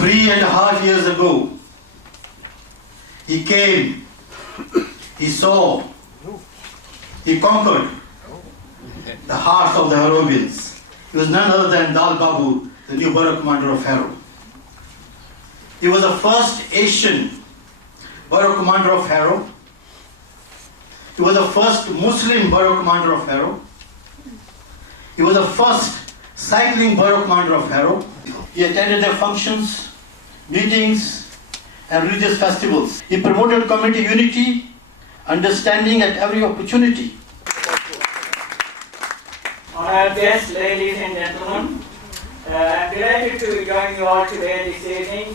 3.5 years ago, he came, he saw, he conquered the hearts of the Harrowians. He was none other than Dal Babu, the new borough commander of Harrow. He was the first Asian borough commander of Harrow. He was the first Muslim borough commander of Harrow. He was the first cycling borough commander of Harrow. He attended their functions, meetings, and religious festivals. He promoted community unity, understanding at every opportunity. Honored guests, ladies and gentlemen, I'm delighted to join you all today this evening.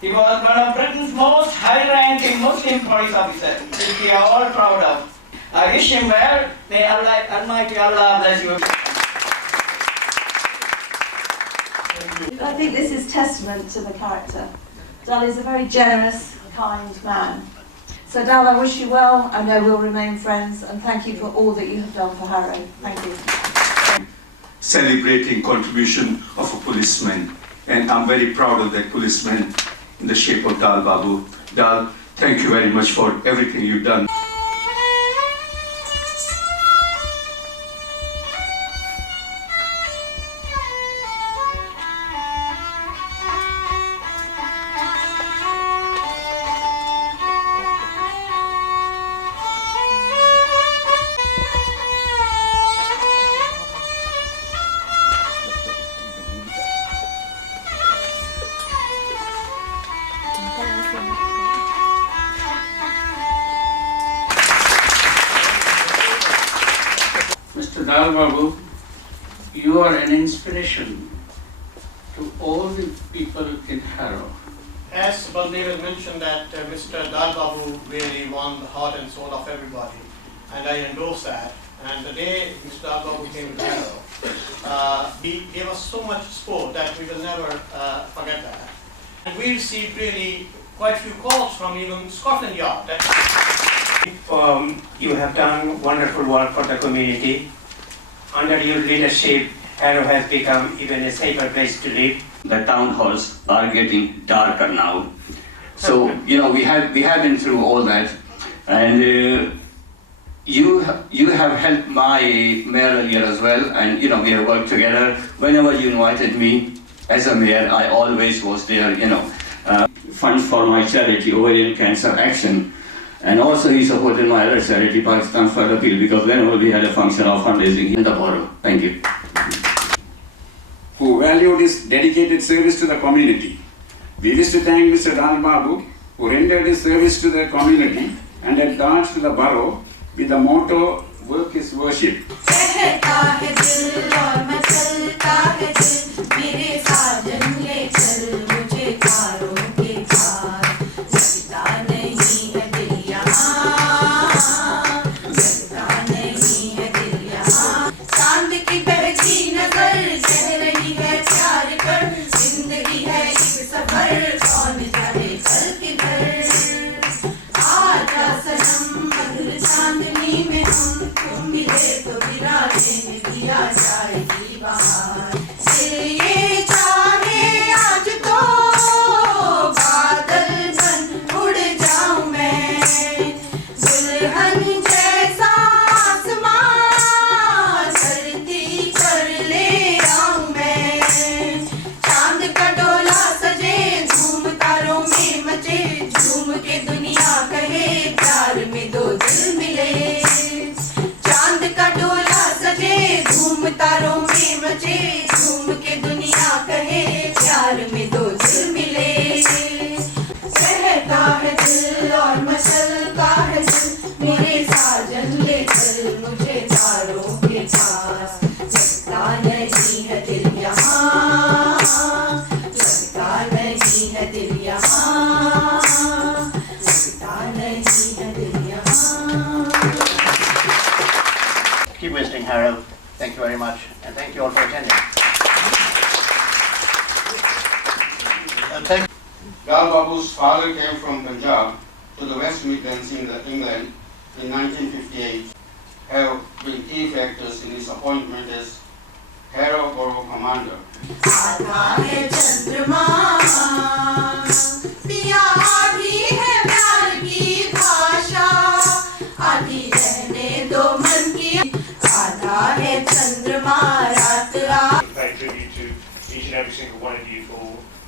He was one of Britain's most high-ranking Muslim police officers, which we are all proud of. I wish him well. May Allah, Almighty Allah bless you. I think this is testament to the character. Dal is a very generous, kind man. So Dal, I wish you well. I know we'll remain friends, and thank you for all that you have done for Harrow. Thank you. Celebrating contribution of a policeman, and I'm very proud of that policeman in the shape of Dal Babu. Dal, thank you very much for everything you've done. Mr. Dal Babu, you are an inspiration to all the people in Harrow. As Baldev mentioned that Mr. Dal Babu really won the heart and soul of everybody, and I endorse that. And the day Mr. Dal Babu came to Harrow, he gave us so much support that we will never forget that. And we received really quite a few calls from even Scotland Yard. You have done wonderful work for the community. Under your leadership, Harrow has become even a safer place to live. The town halls are getting darker now. So, we have been through all that, and you have helped my mayoral year as well, and we have worked together. Whenever you invited me as a mayor, I always was there. Funds for my charity, Ovarian Cancer Action. And also he supported my other charity, Pakistan for Appeal, because whenever we had a function of fundraising in the borough. Thank you. Who valued his dedicated service to the community. We wish to thank Mr. Dal Babu, who rendered his service to the community and enlarged to the borough with the motto, work is worship. Keep visiting Harrow. Thank you very much, and thank you all for attending. Dal Babu's father came from Punjab to the West Midlands in England in 1958. Have been key factors in his appointment as Harrow Borough Commander.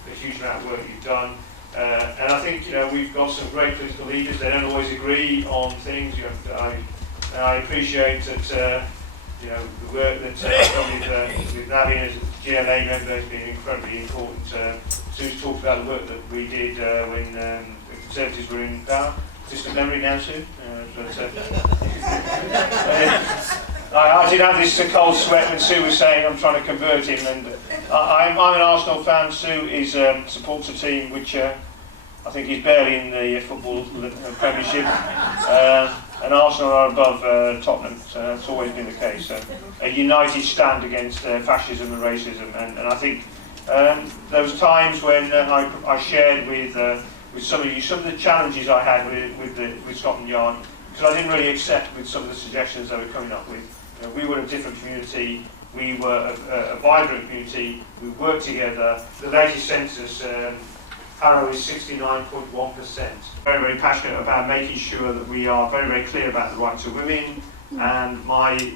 the huge amount of work you've done. And I think we've got some great political leaders. They don't always agree on things. I appreciate that the work that I've done with Navin as a GLA member has been incredibly important. Sue's talked about the work that we did when the Conservatives were in power. Distant memory now, Sue. I did have this cold sweat when Sue was saying I'm trying to convert him, and I'm an Arsenal fan. Sue supports a team which I think is barely in the football Premiership, and Arsenal are above Tottenham, so that's always been the case. A united stand against fascism and racism, and I think there was times when I shared with some of you some of the challenges I had with Scotland Yard, because I didn't really accept with some of the suggestions they were coming up with. We were a different community, we were a vibrant community, we worked together. The latest census, Harrow is 69.1%. Very, very passionate about making sure that we are very, very clear about the rights of women, and my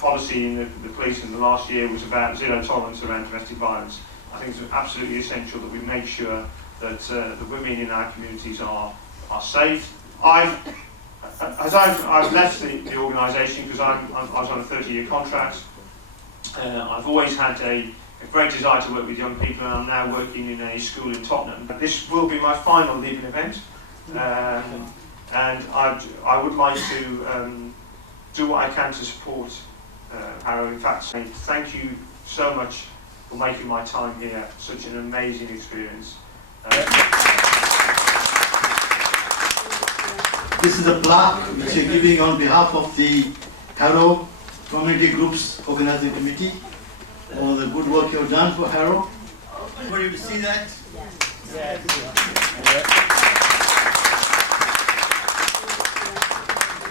policy in the police in the last year was about zero tolerance around domestic violence. I think it's absolutely essential that we make sure that the women in our communities are safe. I've left the organisation because I was on a 30-year contract. I've always had a great desire to work with young people, and I'm now working in a school in Tottenham. This will be my final leaving event, and I would like to do what I can to support Harrow. In fact, thank you so much for making my time here such an amazing experience. This is a plaque which we're giving on behalf of the Harrow Community Groups Organizing Committee for the good work you've done for Harrow. Everybody will see that? Yes.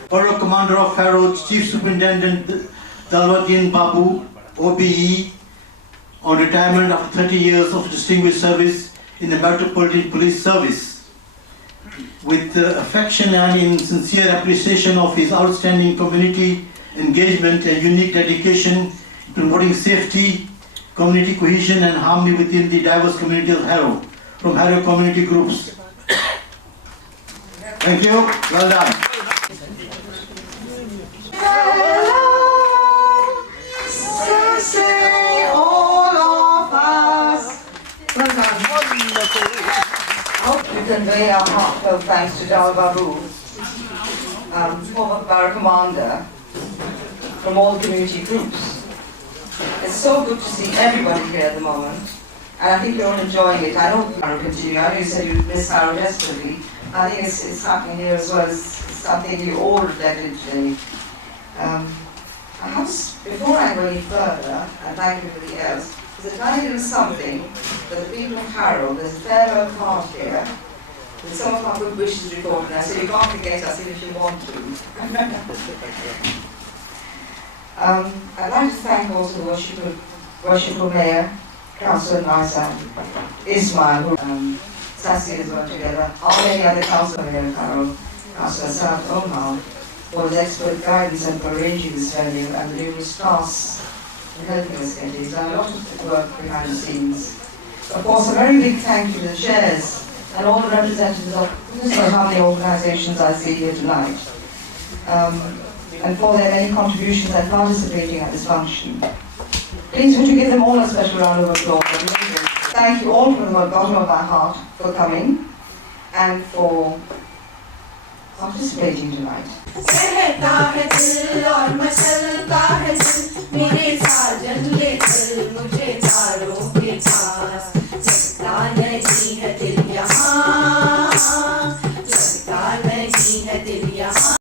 Borough Commander of Harrow, Chief Superintendent Dal Babu, OBE, on retirement after 30 years of distinguished service in the Metropolitan Police Service. With affection and in sincere appreciation of his outstanding community engagement and unique dedication to promoting safety, community cohesion and harmony within the diverse community of Harrow, from Harrow Community Groups. Thank you. Well done. So say all of us. Well done. I hope to convey our heartfelt thanks to Dal Babu, former Borough Commander, from all community groups. It's so good to see everybody here at the moment, and I think you're all enjoying it. I hope Harrow will continue. I know you said you miss Harrow desperately. I think it's happening here as well. It's something you all reflected. Perhaps before I go any further, and thank everybody else, is that I do something for the people of Harrow. There's a farewell card here with some of our good wishes recorded. I say you can't forget us even if you want to. I'd like to thank also the worshipful Mayor, Councillor Nisa, Ismail, Sassi as well together, all many other councillors here in Harrow, Councillor South Omar, for his expert guidance and for arranging this venue and the numerous tasks in helping us get it. Done a lot of work behind the scenes. Of course, a very big thank you to the chairs and all the representatives of how many organisations I see here tonight, and for their many contributions and participating at this function. Please would you give them all a special round of applause. Thank you all from the bottom of our heart for coming and for participating tonight. कहता है दिल और मचलता है दिल मेरे साजन ले चल मुझे